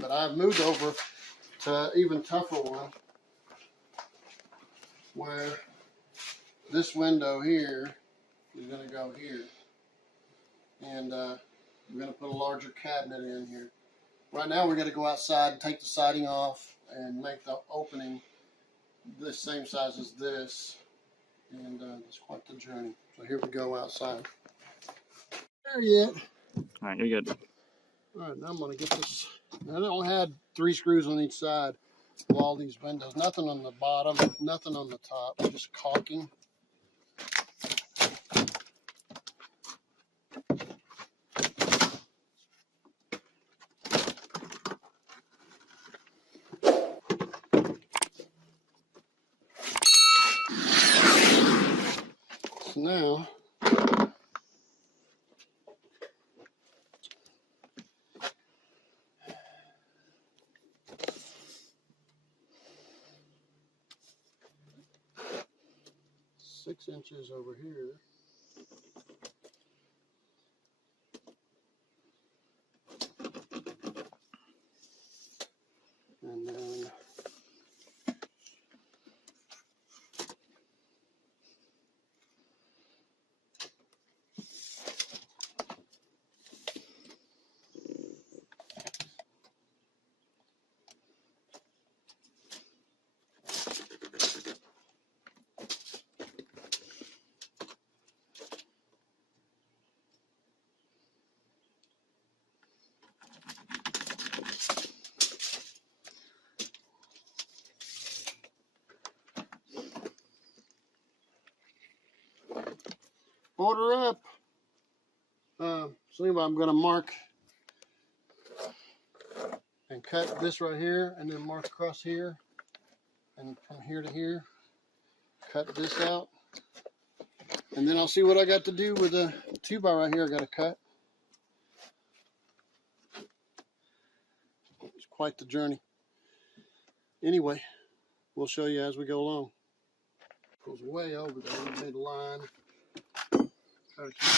But I've moved over to even tougher one, where this window here is going to go here, and we're going to put a larger cabinet in here. Right now we're going to go outside and take the siding off and make the opening the same size as this, and it's quite the journey. So here we go outside. There yet. All right, you're good. All right, now I'm going to get this. I only had 3 screws on each side of all these windows. Nothing on the bottom, nothing on the top, just caulking. So now, six inches over here. And then order up. So anyway, I'm going to mark and cut this right here, and then mark across here, and from here to here, cut this out, and then I'll see what I got to do with the 2x right here. I got to cut. It's quite the journey. Anyway, we'll show you as we go along. Goes way over there. We made a line. Try to keep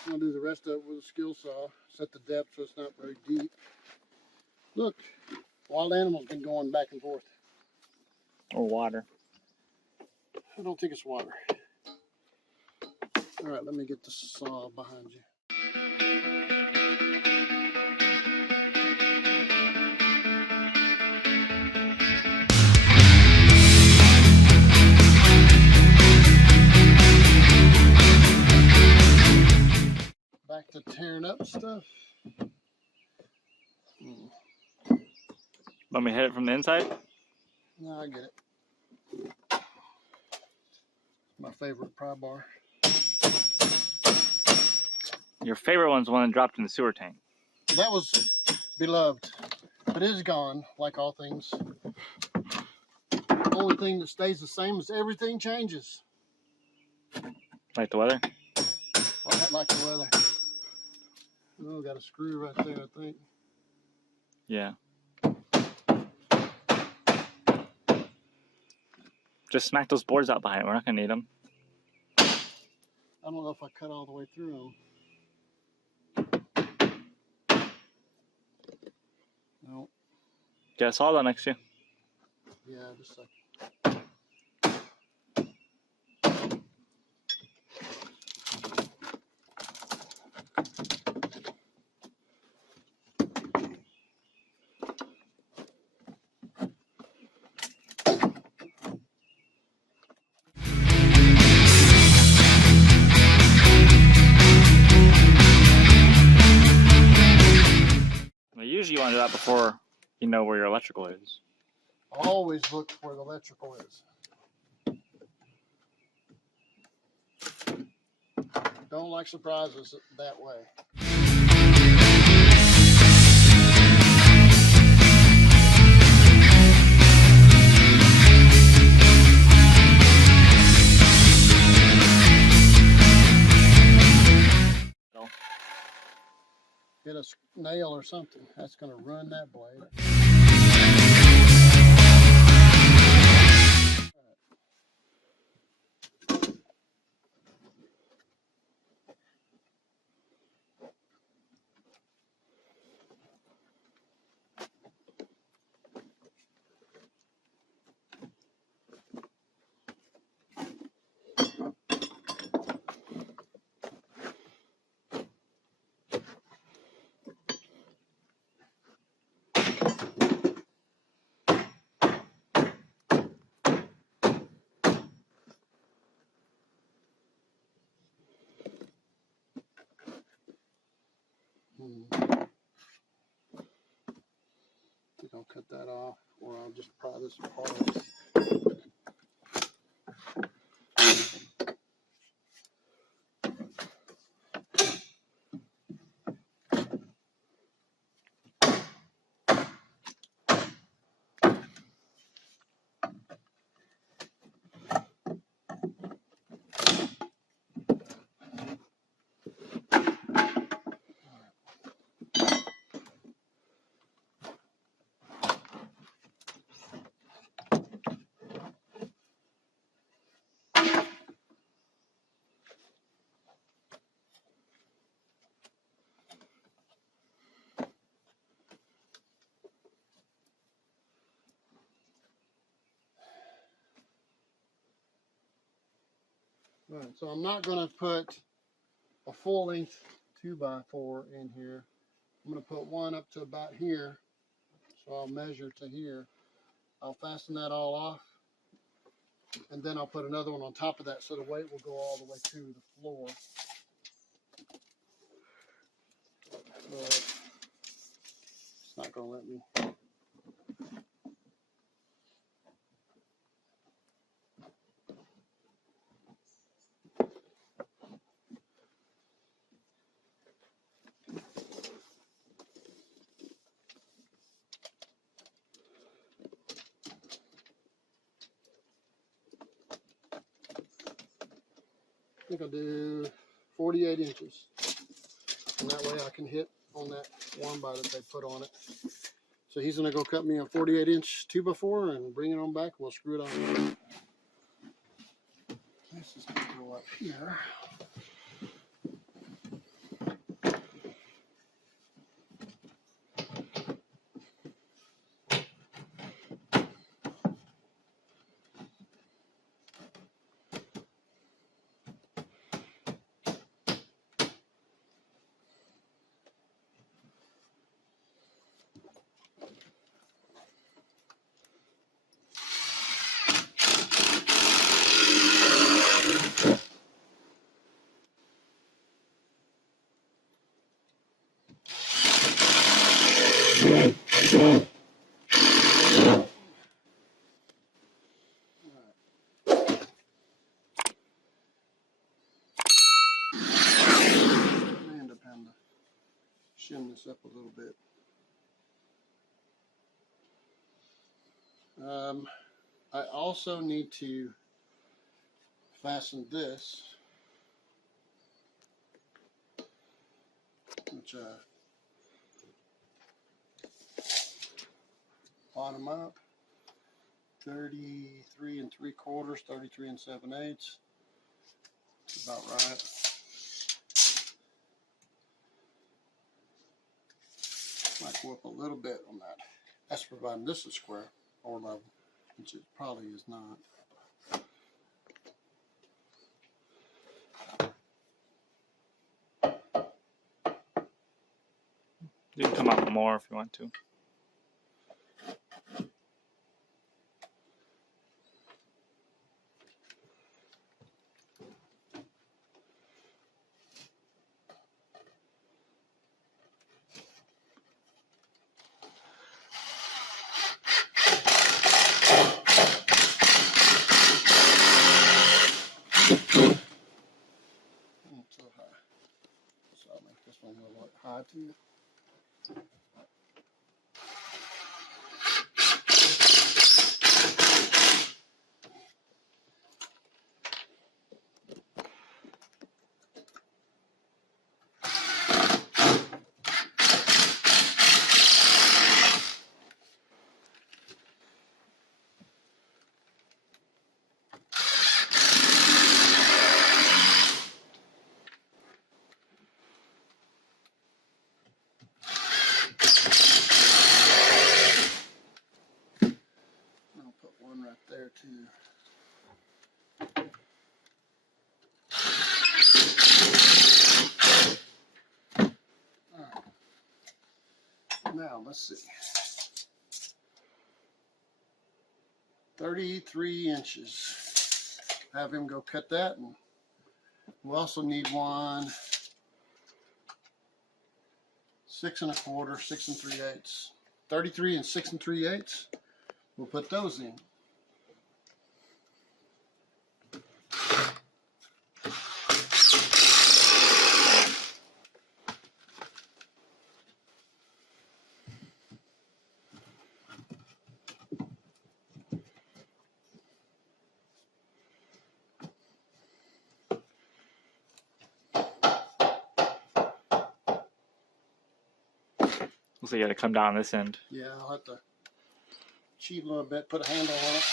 I'm going to do the rest of it with a skill saw. Set the depth so it's not very deep. Look, wild animals been going back and forth. Or water. I don't think it's water. All right, let me get the saw behind you. Back to tearing up stuff. Want me to hit it from the inside? No, I get it. My favorite pry bar. Your favorite one's the one that dropped in the sewer tank. That was beloved, but it is gone, like all things. The only thing that stays the same is everything changes. Like the weather? Right, like the weather. Oh, got a screw right there, I think. Yeah. Just smack those boards out behind. We're not gonna need them. I don't know if I cut all the way through them. No. Got a Sawzall next to you. Yeah, just a second. Usually you want to do that before you know where your electrical is. Always look where the electrical is. Don't like surprises that way. hit a nail or something. That's going to ruin that blade. I think I'll cut that off, or I'll just pry this apart. Right, so I'm not going to put a full length 2x4 in here. I'm going to put one up to about here, so I'll measure to here. I'll fasten that all off, and then I'll put another one on top of that so the weight will go all the way to the floor. But it's not going to let me. I think I'll do 48 inches. And that way I can hit on that one bar that they put on it. So he's going to go cut me a 48-inch 2x4 and bring it on back. We'll screw it on. This is going to go up here. And to shim this up a little bit. I also need to fasten this, which bottom up, 33 3/4, 33 7/8. About right. Might go up a little bit on that. That's providing this is square or level, which it probably is not. You can come out more if you want to. So high. So I'll make this one a little high too. too. Alright. Now let's see. 33 inches. Have him go cut that, and we also need one 6 1/4, 6 3/8. 33 and 6 3/8. We'll put those in. So you got to come down this end. Yeah, I'll have to cheat a little bit, put a handle on it.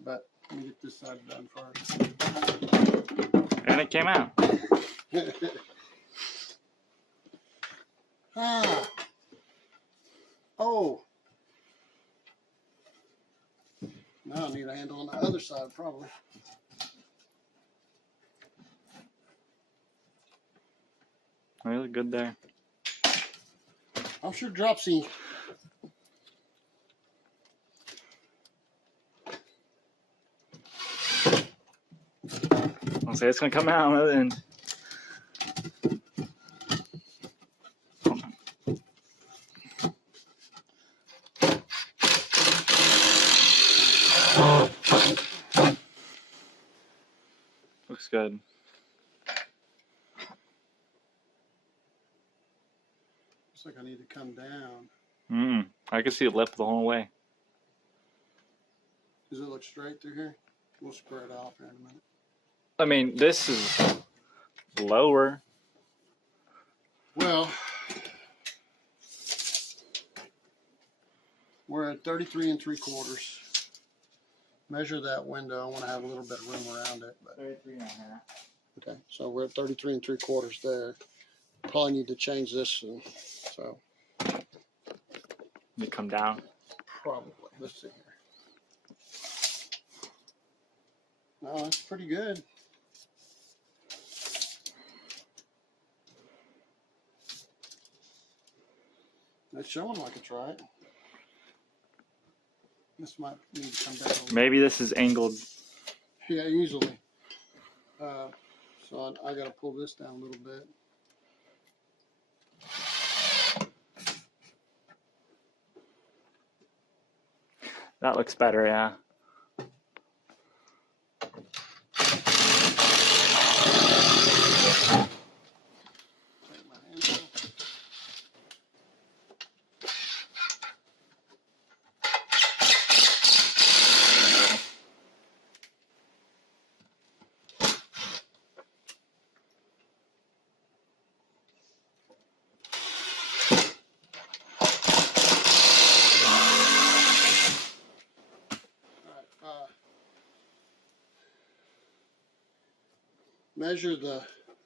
But let me get this side done first. And it came out. Ah. Oh. Now I need a handle on the other side, probably. Really good there. I'm sure Dropsy. I'll say it's gonna come out on the other end. Looks good. Looks like I need to come down. I can see it lip the whole way. Does it look straight through here? We'll square it off here in a minute. I mean, this is lower. Well, we're at 33 3/4. Measure that window. I want to have a little bit of room around it. But 33 1/2. okay, so we're at 33 3/4 there. Probably need to change this, and so You come down. probably. Let's see here. No, that's pretty good. That's showing like it's right. This might need to come down a little. Maybe this is angled. Yeah, easily. So I got to pull this down a little bit. That looks better, yeah. Take my hand off.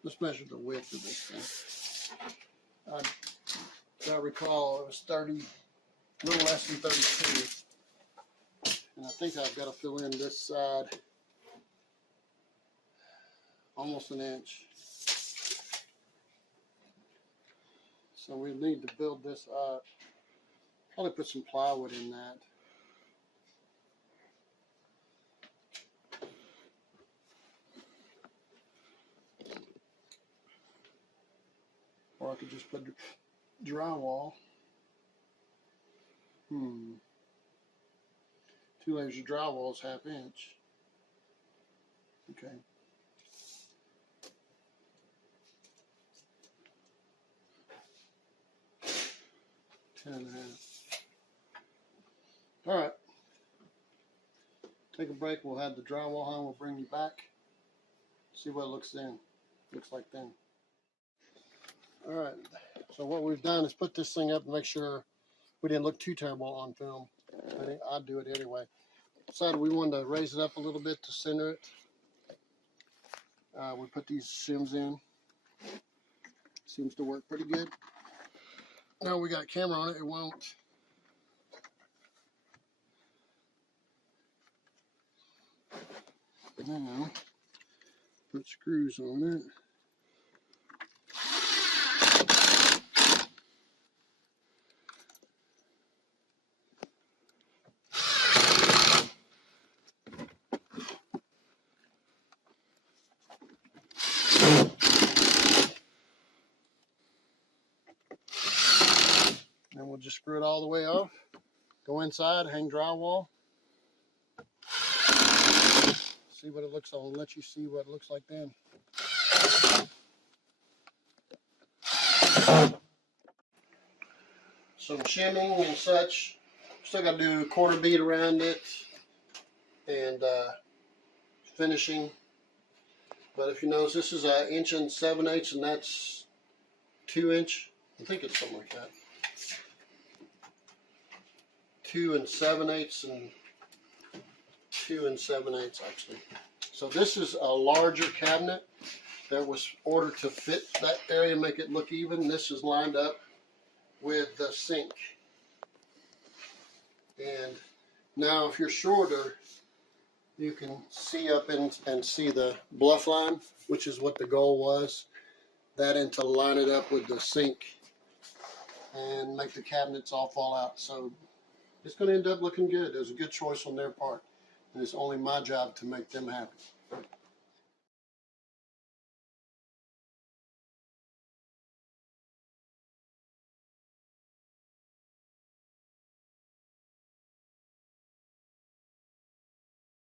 Let's measure the width of this thing. As I recall, it was 30, a little less than 32. And I think I've got to fill in this side almost an inch. So we need to build this up. Probably put some plywood in that. Or I could just put drywall. 2 layers of drywall is 1/2 inch. Okay. Ten and a half. All right. Take a break. We'll have the drywall on. We'll bring you back. See what it looks like then. All right. So what we've done is put this thing up and make sure we didn't look too terrible on film. I'd do it anyway. Decided we wanted to raise it up a little bit to center it. We put these shims in. Seems to work pretty good. Now we got a camera on it. It won't. now put screws on it. Then we'll just screw it all the way off. Go inside, hang drywall. See what it looks like. I'll let you see what it looks like then. Some shimming and such. Still got to do a quarter bead around it and finishing. But if you notice, this is 1 7/8 inches and that's 2 inch. I think it's something like that. 2 7/8 and 2 7/8 actually. So this is a larger cabinet that was ordered to fit that area, make it look even. This is lined up with the sink. And now if you're shorter, you can see up and see the bluff line, which is what the goal was. That and to line it up with the sink and make the cabinets all fall out. So it's going to end up looking good. It was a good choice on their part. And it's only my job to make them happy.